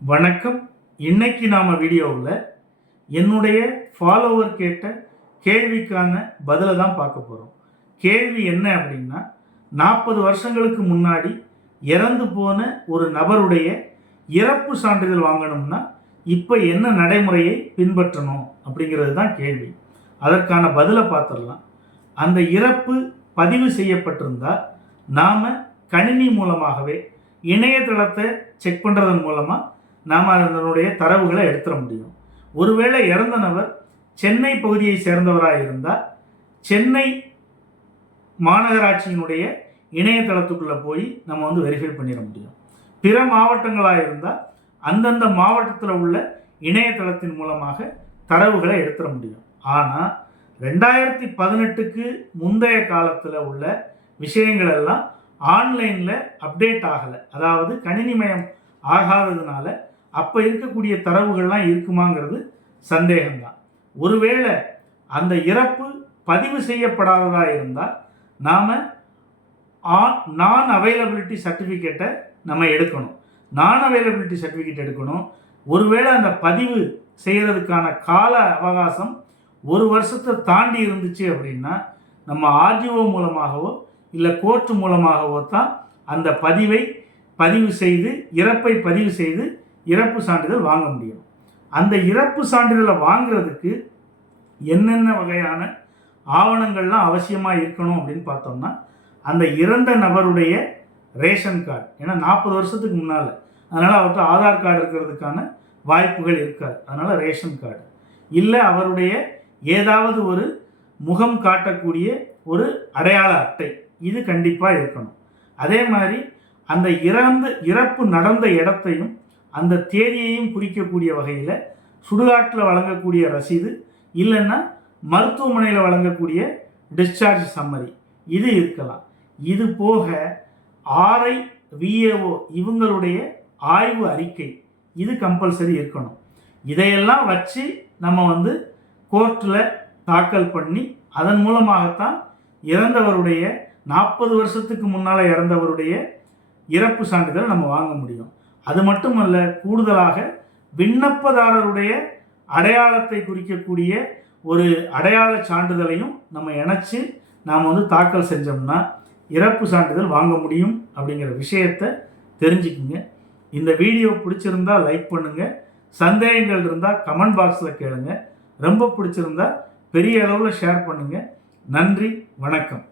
வணக்கம். இன்னைக்கு நாம் வீடியோவில் என்னுடைய ஃபாலோவர் கேட்ட கேள்விக்கான பதிலை தான் பார்க்க போகிறோம் கேள்வி என்ன அப்படின்னா நாற்பது வருஷங்களுக்கு முன்னாடி இறந்து போன ஒரு நபருடைய இறப்பு சான்றிதழ் வாங்கணும்னா இப்போ என்ன நடைமுறையை பின்பற்றணும் அப்படிங்கிறது தான் கேள்வி. அதற்கான பதிலை பார்த்துடலாம். அந்த இறப்பு பதிவு செய்யப்பட்டிருந்தால் நாம் கணினி மூலமாகவே இணையதளத்தை செக் பண்ணுறதன் மூலமாக நாம் அதனுடைய தரவுகளை எடுத்துட முடியும். ஒருவேளை இறந்த நபர் சென்னை பகுதியை சேர்ந்தவராக இருந்தால் சென்னை மாநகராட்சியினுடைய இணையதளத்துக்குள்ளே போய் நம்ம வந்து வெரிஃபை பண்ணிட முடியும். பிற மாவட்டங்களாக இருந்தால் அந்தந்த மாவட்டத்தில் உள்ள இணையதளத்தின் மூலமாக தரவுகளை எடுத்துட முடியும். ஆனால் ரெண்டாயிரத்தி பதினெட்டுக்கு முந்தைய காலத்தில் உள்ள விஷயங்கள் எல்லாம் ஆன்லைனில் அப்டேட் ஆகலை. அதாவது கணினிமயம் ஆகாததுனால அப்போ இருக்கக்கூடிய தரவுகள்லாம் இருக்குமாங்கிறது சந்தேகம்தான். ஒருவேளை அந்த இறப்பு பதிவு செய்யப்படாததாக இருந்தால் நாம் நான் அவைலபிலிட்டி சர்டிஃபிகேட்டை நம்ம எடுக்கணும். நான் அவைலபிலிட்டி சர்டிஃபிகேட் எடுக்கணும். ஒருவேளை அந்த பதிவு செய்கிறதுக்கான கால அவகாசம் ஒரு வருஷத்தை தாண்டி இருந்துச்சு அப்படின்னா நம்ம ஆர்டிஓ மூலமாகவோ இல்லை கோர்ட்டு மூலமாகவோ தான் அந்த பதிவை பதிவு செய்து இறப்பை பதிவு செய்து இறப்பு சான்றிதழ் வாங்க முடியும். அந்த இறப்பு சான்றிதழை வாங்குறதுக்கு என்னென்ன வகையான ஆவணங்கள்லாம் அவசியமாக இருக்கணும் அப்படின்னு பார்த்தோம்னா அந்த இறந்த நபருடைய ரேஷன் கார்டு. ஏன்னா நாற்பது வருஷத்துக்கு முன்னால். அதனால் அவர்கிட்ட ஆதார் கார்டு இருக்கிறதுக்கான வாய்ப்புகள் இருக்காது. அதனால் ரேஷன் கார்டு. இல்லை அவருடைய ஏதாவது ஒரு முகம் காட்டக்கூடிய ஒரு அடையாள அட்டை. இது கண்டிப்பாக இருக்கணும். அதே மாதிரி அந்த இறந்து இறப்பு நடந்த இடத்தையும் அந்த தேதியையும் குறிக்கக்கூடிய வகையில் சுடுகாட்டில் வழங்கக்கூடிய ரசீது இல்லைன்னா மருத்துவமனையில் வழங்கக்கூடிய டிஸ்சார்ஜ் சம்மரி இது இருக்கலாம். இது போக ஆர்ஐ விஏஓ இவங்களுடைய ஆய்வு அறிக்கை. இது கம்பல்சரி இருக்கணும். இதையெல்லாம் வச்சு நம்ம வந்து கோர்ட்டில் தாக்கல் பண்ணி அதன் மூலமாகத்தான் இறந்தவருடைய நாற்பது வருஷத்துக்கு முன்னால் இறந்தவருடைய இறப்பு சான்றிதழ் நம்ம வாங்க முடியும். அது மட்டுமல்ல கூடுதலாக விண்ணப்பதாரருடைய அடையாளத்தை குறிக்கக்கூடிய ஒரு அடையாள சான்றிதழையும் நம்ம இணைச்சி நாம் வந்து தாக்கல் செஞ்சோம்னா இறப்பு சான்றிதழ் வாங்க முடியும் அப்படிங்கிற விஷயத்தை தெரிஞ்சுக்குங்க. இந்த வீடியோ பிடிச்சிருந்தா லைக் பண்ணுங்கள் சந்தேகங்கள் இருந்தால் கமெண்ட் பாக்ஸில் கேளுங்க. ரொம்ப பிடிச்சிருந்தா பெரிய அளவில் ஷேர் பண்ணுங்கள் நன்றி வணக்கம்.